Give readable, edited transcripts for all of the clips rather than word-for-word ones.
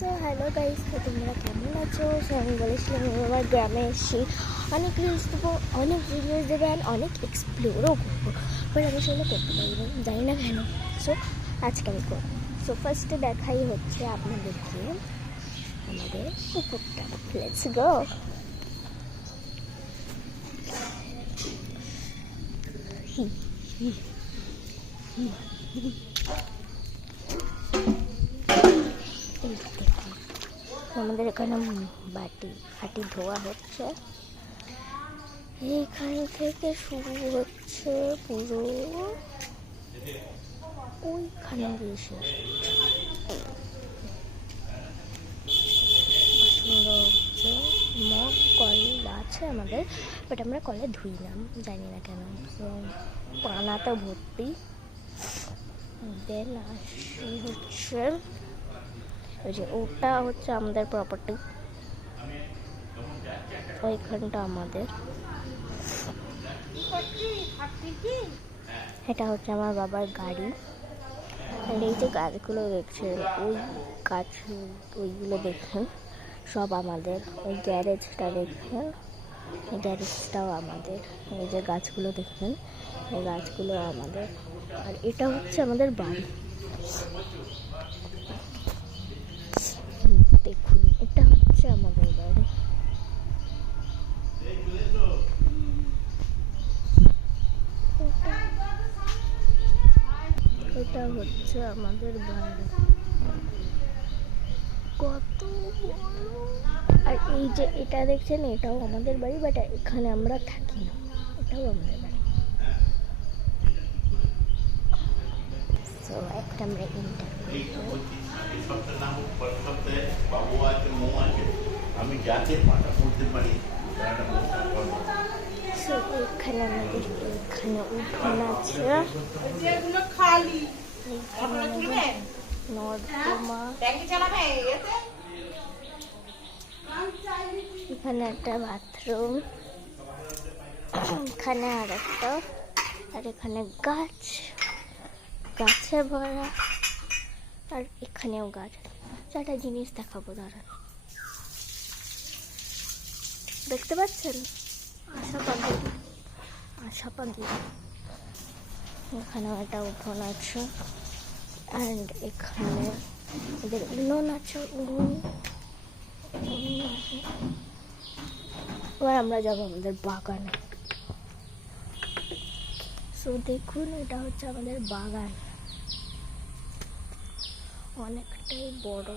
So hello guys, তো তোমরা কেমন আছো? সো আমি বলেছিলাম আমি আমার গ্রামে এসেছি, অনেক রিলস দেবো, অনেক ভিডিওস দেবো অ্যান্ড অনেক এক্সপ্লোরও করবো, বাট আমি সেগুলো করতে পারি না, জানি না কেন। সো আজকে আমি করবো। সো ফার্স্টে দেখাই হচ্ছে আপনাদেরকে আমাদের পুকুরটা। Let's go. আমাদের এখানে বাটি ধোয়া হচ্ছে, এইখান থেকে শুরু হচ্ছে পুরো ওইখানে গিয়ে শেষ হচ্ছে। মগ কল আছে আমাদের, বাট আমরা কলে ধুই না, জানি না কেন। পানাটা ভর্তি। দেন আসি হচ্ছে ওই যে ওটা হচ্ছে আমাদের প্রপার্টি, ওইখানটা আমাদের। এটা হচ্ছে আমার বাবার গাড়ি। আর এই যে গাছগুলো দেখছেন, ওই গাছ ওইগুলো দেখুন, সব আমাদের। ওই গ্যারেজটা দেখুন, এই গ্যারেজটাও আমাদের। এই যে গাছগুলো দেখুন, এই গাছগুলো আমাদের। আর এটা হচ্ছে আমাদের বাড়ি। দেখুন, এটা হচ্ছে আমাদের বাড়ি। এটা হচ্ছে আমাদের বাড়ি, কত বড়। আর এই যে এটা দেখছেন, এটাও আমাদের বাড়ি, বাট এখানে আমরা থাকি না, এটাও আমাদের বাড়ি। সো একটা আমরা আমি যাতে পাটা করতে পারি। সো এখানে আমাদের এখানে উঠোন আছে, নর্দমা, এখানে একটা বাথরুম, এখানে আর একটা, আর এখানে গাছে ভরা, আর এখানেও গাছ। চারটা জিনিস দেখাবো, দাঁড়ান। দেখতে পাচ্ছেন আশা পাখি। এখানেও একটা উঠোন আছে, অ্যান্ড এখানে এদের উনুন আছে। এবার আমরা যাবো আমাদের বাগানে। সো দেখুন, এটা হচ্ছে আমাদের বাগান, অনেকটাই বড়।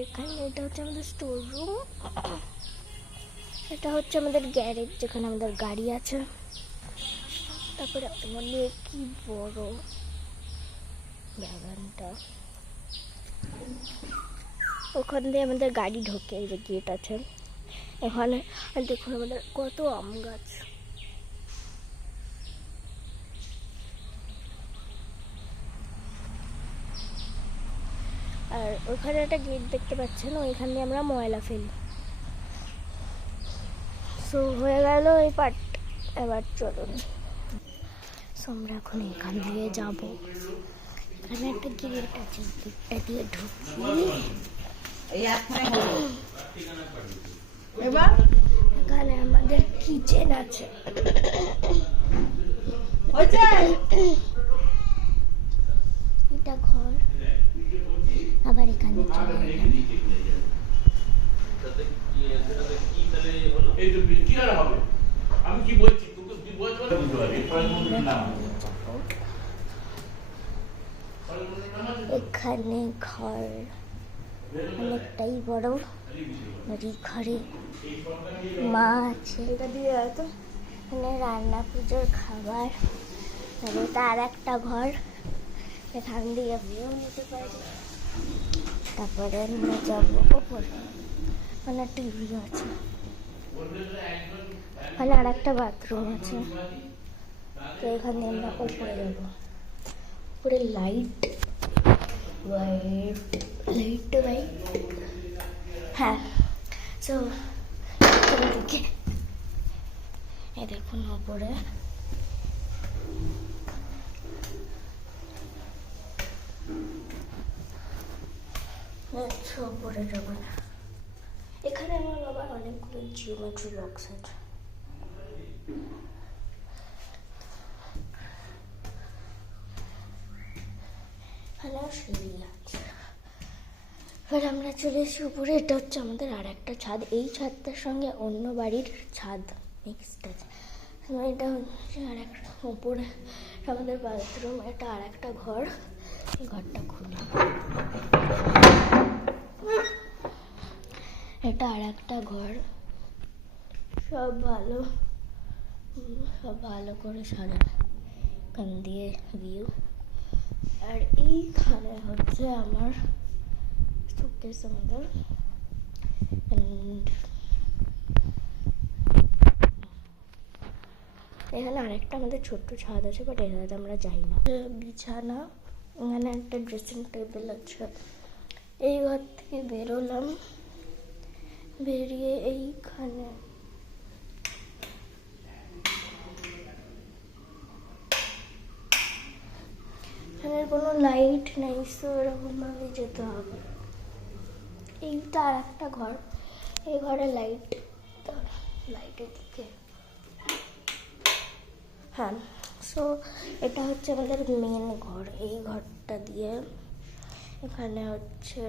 এখানে এটা হচ্ছে আমাদের স্টোর রুম, এটা হচ্ছে আমাদের গ্যারেজ, যেখানে আমাদের গাড়ি আছে। তারপরে অনেক কি বড় বাগানটা, ওখান দিয়ে আমাদের গাড়ি ঢোকে, এই যে গেট আছে এখানে। আর দেখুন আমাদের কত আম গাছ। আর ওখানে একটা গেট দেখতে পাচ্ছেন, ওইখান দিয়ে আমরা ময়লা ফেলি। সো হয়ে গেল এই পার্ট। এবার চলুন, সো আমরা এখন এখান দিয়ে যাবো। এখানে একটা গেট আছে, গেটটা দিয়ে ঢুকি। এখানে আমাদের কিচেন আছে, এটা ঘর। আবার এখানে চলে এখানে ঘর অনেকটাই বড়। ঘরে মা আছে, এখানে রান্না পুজোর খাবার। এটা আর একটা ঘর, এখান দিয়ে বিয়েও নিতে পারি। তারপরে আমরা যাবো ওপরে, ওখানে টিভি আছে, ওখানে আর একটা বাথরুম আছে। তো এখানে আমরা ওপরে যাবো, উপরে লাইট হোয়াইট, হ্যাঁ। সো দেখে এই দেখুন ওপরে আচ্ছা, পরে যাবো। এখানে আমার বাবার অনেকগুলো জিওমেট্রি বক্স আছে। এখানে সিঁড়ি আছে। এবার আমরা চলে এসেছি উপরে। এটা হচ্ছে আমাদের আর একটা ছাদ। এই ছাদটার সঙ্গে অন্য বাড়ির ছাদ মিক্সড আছে। এটা হচ্ছে আর একটা উপরে আমাদের বাথরুম। এটা আর একটা ঘর। এই ঘরটা খোলা। এটা আর একটা ঘর। সব ভালো করে সাজানো। এখান দিয়ে ভিউ। আর এইখানে হচ্ছে আমার শোকেস আমাদের। এখানে আরেকটা আমাদের ছোট্ট ছাদ আছে, বাট এখানে আমরা যাই না। বিছানা, এখানে একটা ড্রেসিং টেবিল আছে। এই ঘর থেকে বেরোলাম, বেরিয়ে এইখানে এখানে কোনো লাইট নেই, তো এরকমভাবে যেতে হবে। এইটা আর একটা ঘর। এই ঘরে লাইটের দিকে। হ্যাঁ, সো এটা হচ্ছে আমাদের মেন ঘর। এই ঘরটা দিয়ে এখানে হচ্ছে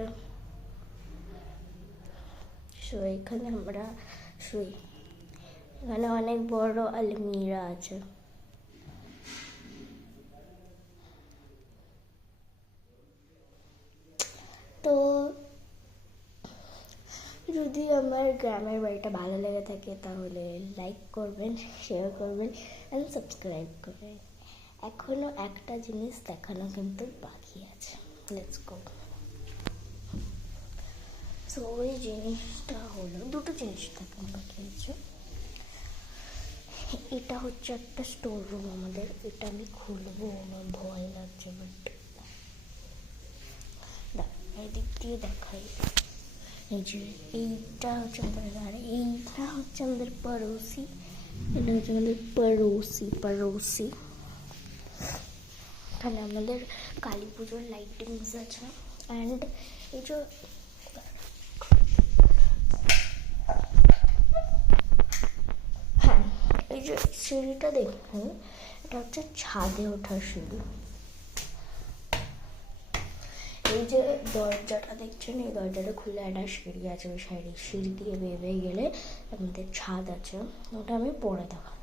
এখানে আমরা শুই। এখানে অনেক বড় আলমিরা আছে। তো যদি আমার গ্রামের বাড়িটা ভালো লেগে থাকে তাহলে লাইক করবেন, শেয়ার করবেন অ্যান্ড সাবস্ক্রাইব করবেন। এখনও একটা জিনিস দেখানো কিন্তু বাকি আছে। Let's go. সো ওই জিনিসটা হলো, দুটো জিনিস দেখানো বাকি আছে। এটা হচ্ছে একটা স্টোর রুম আমাদের। এটা আমি খুলবো, আমার ভয় লাগছে, বাট এদিক দিয়ে দেখাই। এই যে এইটা হচ্ছে আমাদের, আর এইটা হচ্ছে আমাদের পড়োশি। এটা হচ্ছে আমাদের পড়োশি। এখানে আমাদের কালী পুজোর লাইটিংস আছে। অ্যান্ড এই যে এই যে সিঁড়িটা দেখুন, এটা হচ্ছে ছাদে ওঠার সিঁড়ি। এই যে দরজাটা দেখছেন, এই দরজাটা খুলে একটা সিঁড়ি আছে। ওই সিঁড়ি দিয়ে বেয়ে গেলে আমাদের ছাদ আছে। ওটা আমি পরে দেখাবো।